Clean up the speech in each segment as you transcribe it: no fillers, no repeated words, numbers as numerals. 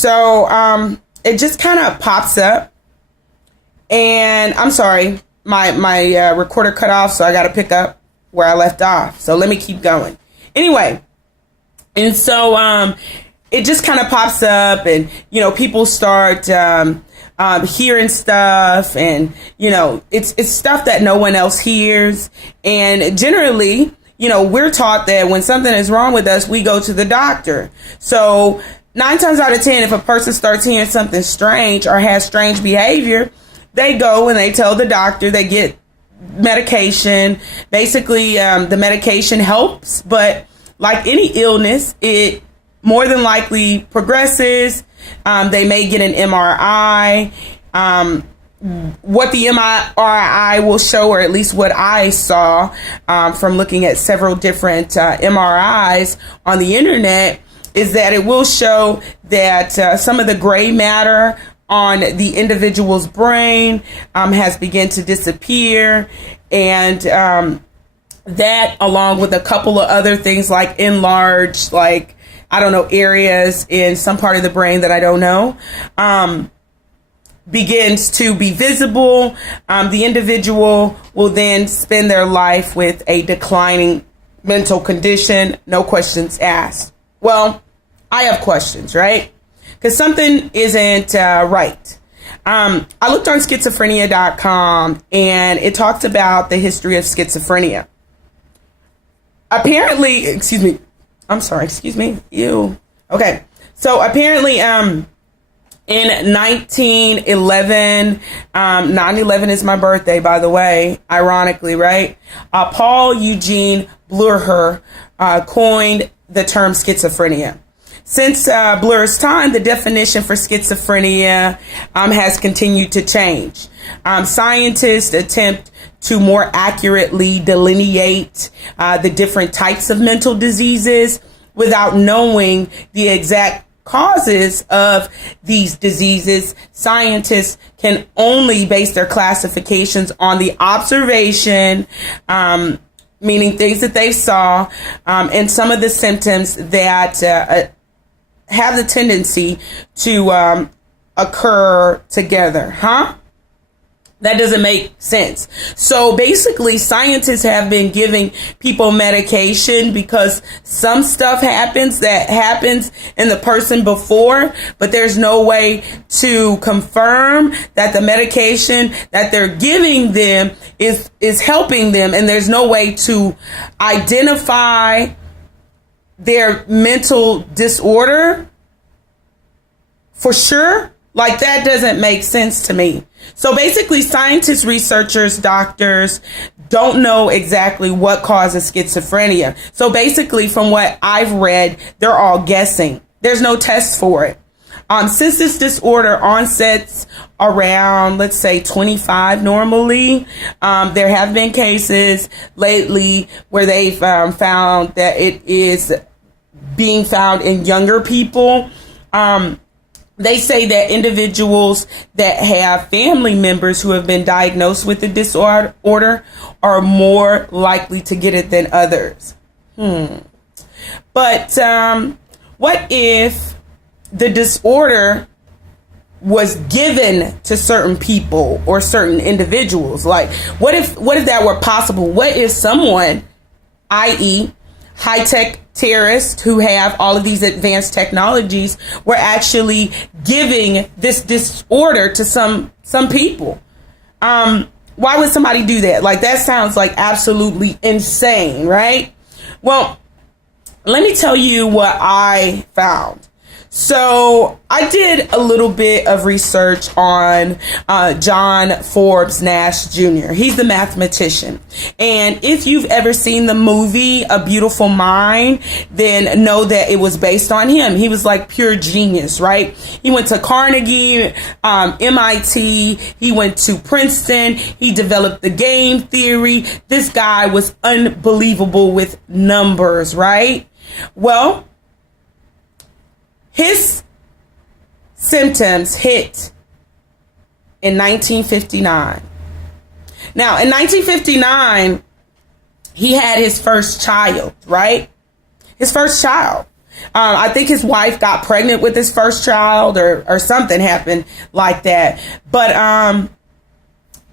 So it just kind of pops up. And I'm sorry, my recorder cut off, so I got to pick up where I left off. So let me keep going. Anyway, and so it just kind of pops up, and, you know, people start hearing stuff, and, you know, it's stuff that no one else hears. And generally, you know, we're taught that when something is wrong with us, we go to the doctor. So 9 times out of 10, if a person starts hearing something strange or has strange behavior, they go and they tell the doctor, they get medication. Basically, the medication helps, but like any illness, it more than likely progresses. They may get an MRI. What the MRI will show, or at least what I saw from looking at several different MRIs on the internet, is that it will show that some of the gray matter on the individual's brain has begun to disappear, and that, along with a couple of other things like enlarged, like, I don't know, areas in some part of the brain that I don't know, begins to be visible. The individual will then spend their life with a declining mental condition, no questions asked. Well, I have questions, right? Because something isn't right. I looked on schizophrenia.com, and it talked about the history of schizophrenia. Apparently, Ew. Okay. So apparently, in 1911, 9/11 is my birthday, by the way, ironically, right? Paul Eugene Bleuher coined the term schizophrenia. Since Bleuer's time, the definition for schizophrenia has continued to change. Scientists attempt to more accurately delineate the different types of mental diseases without knowing the exact causes of these diseases. Scientists can only base their classifications on the observation, meaning things that they saw, and some of the symptoms that have the tendency to occur together. That doesn't make sense. So basically, scientists have been giving people medication because some stuff happens that happens in the person before, but there's no way to confirm that the medication that they're giving them is helping them, and there's no way to identify their mental disorder for sure. Like, that doesn't make sense to me. So basically, scientists, researchers, doctors don't know exactly what causes schizophrenia. So basically, from what I've read, they're all guessing. There's no test for it. Since this disorder onsets around, let's say, 25 normally, there have been cases lately where they've found that it is being found in younger people. They say that individuals that have family members who have been diagnosed with the disorder are more likely to get it than others. But what if the disorder was given to certain people or certain individuals? Like, what if that were possible? What if someone, i.e., high-tech terrorists who have all of these advanced technologies, were actually giving this disorder to some people? Why would somebody do that? Like, that sounds like absolutely insane, right? Well, let me tell you what I found. So I did a little bit of research on John Forbes Nash Jr. He's the mathematician. And if you've ever seen the movie A Beautiful Mind, then know that it was based on him. He was like pure genius, right? He went to Carnegie, MIT. He went to Princeton. He developed the game theory. This guy was unbelievable with numbers, right? Well, his symptoms hit in 1959. Now, in 1959, he had his first child, right? His first child. I think his wife got pregnant with his first child, or something happened like that. But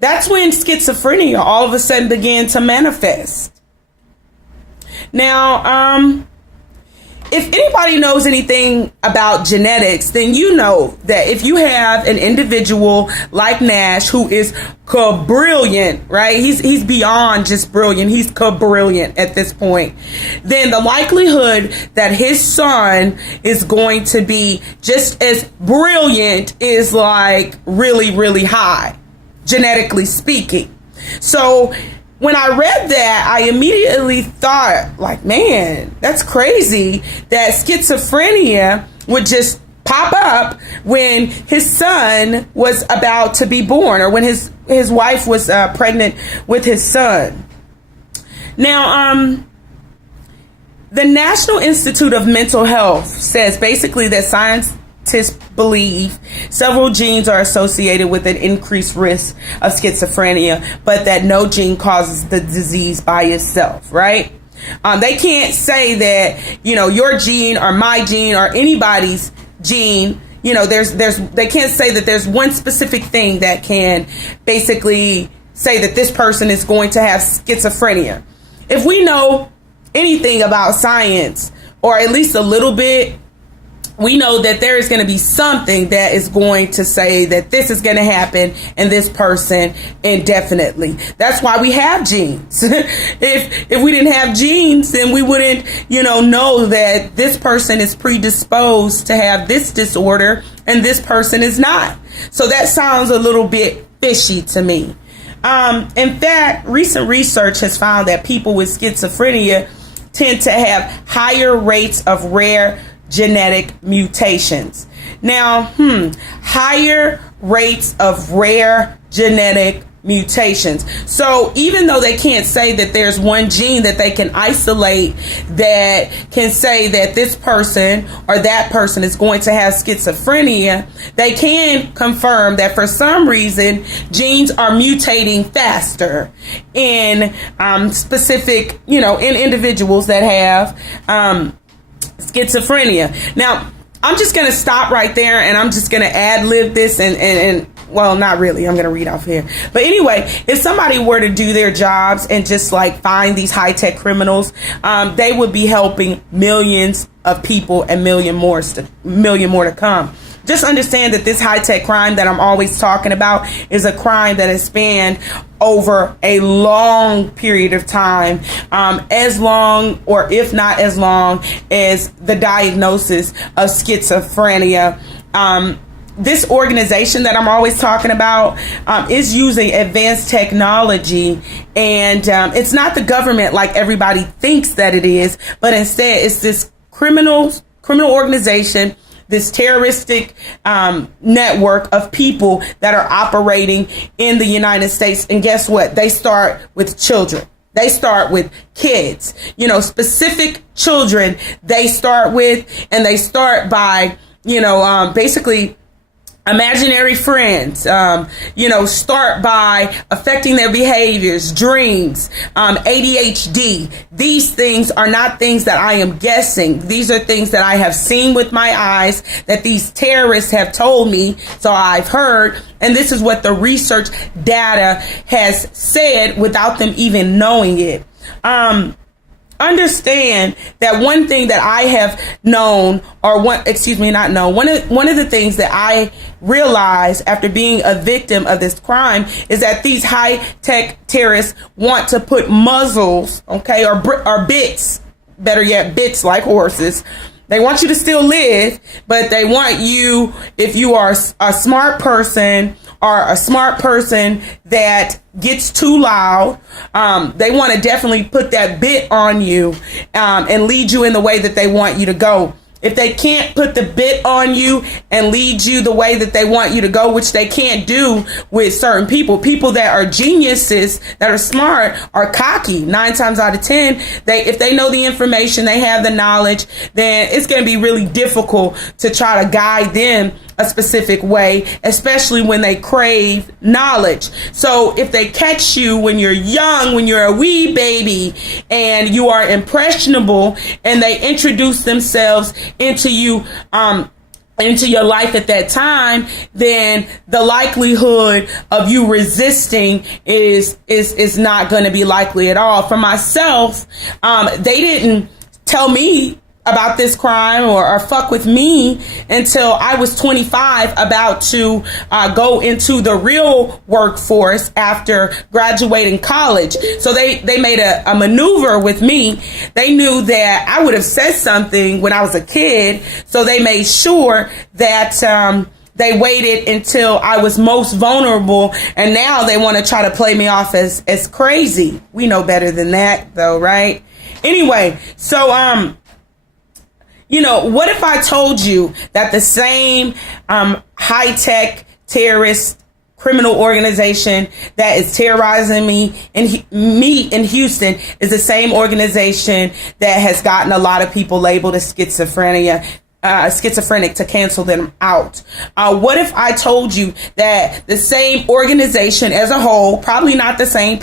that's when schizophrenia all of a sudden began to manifest. Now, if anybody knows anything about genetics, then you know that if you have an individual like Nash, who is brilliant, right? He's beyond just brilliant. He's brilliant at this point. Then the likelihood that his son is going to be just as brilliant is like really, really high, genetically speaking. So when I read that, I immediately thought, like, man, that's crazy that schizophrenia would just pop up when his son was about to be born, or when his wife was pregnant with his son. Now, the National Institute of Mental Health says basically that scientists believe several genes are associated with an increased risk of schizophrenia, but that no gene causes the disease by itself, right? They can't say that, your gene or my gene or anybody's gene, they can't say that there's one specific thing that can basically say that this person is going to have schizophrenia. If we know anything about science, or at least a little bit, we know that there is going to be something that is going to say that this is going to happen in this person indefinitely. That's why we have genes. If we didn't have genes, then we wouldn't, know that this person is predisposed to have this disorder and this person is not. So that sounds a little bit fishy to me. In fact, recent research has found that people with schizophrenia tend to have higher rates of rare genetic mutations. Now, higher rates of rare genetic mutations. So even though they can't say that there's one gene that they can isolate that can say that this person or that person is going to have schizophrenia, they can confirm that for some reason genes are mutating faster in specific, in individuals that have schizophrenia. Now, I'm just going to stop right there, and I'm just going to ad-lib this and well, not really. I'm going to read off here. But anyway, if somebody were to do their jobs and just like find these high-tech criminals, they would be helping millions of people and million more to come. Just understand that this high-tech crime that I'm always talking about is a crime that has spanned over a long period of time, as long, or if not as long, as the diagnosis of schizophrenia. This organization that I'm always talking about is using advanced technology, and it's not the government like everybody thinks that it is, but instead it's this criminal organization, this terroristic network of people that are operating in the United States. And guess what? They start with children. They start with kids, specific children they start with, and they start by, basically imaginary friends, start by affecting their behaviors, dreams, ADHD. These things are not things that I am guessing. These are things that I have seen with my eyes, that these terrorists have told me. So I've heard, and this is what the research data has said without them even knowing it. Understand that one thing that I have known, one of the things that I realized after being a victim of this crime is that these high-tech terrorists want to put muzzles, or bits, better yet, bits like horses. They want you to still live, but they want you, if you are a smart person or a smart person that gets too loud, they want to definitely put that bit on you and lead you in the way that they want you to go. if they can't put the bit on you and lead you the way that they want you to go, which they can't do with certain people. People that are geniuses, that are smart, are cocky. 9 times out of 10, if they know the information, they have the knowledge, then it's going to be really difficult to try to guide them a specific way, especially when they crave knowledge. So if they catch you when you're young, when you're a wee baby and you are impressionable, and they introduce themselves into you, into your life at that time, then the likelihood of you resisting is not going to be likely at all. For myself, they didn't tell me about this crime or fuck with me until I was 25, about to go into the real workforce after graduating college. So they made a maneuver with me. They knew that I would have said something when I was a kid, so they made sure that they waited until I was most vulnerable, and now they want to try to play me off as crazy. We know better than that, though, right? Anyway, so what if I told you that the same high-tech terrorist criminal organization that is terrorizing me in Houston is the same organization that has gotten a lot of people labeled as schizophrenic to cancel them out? What if I told you that the same organization as a whole, probably not the same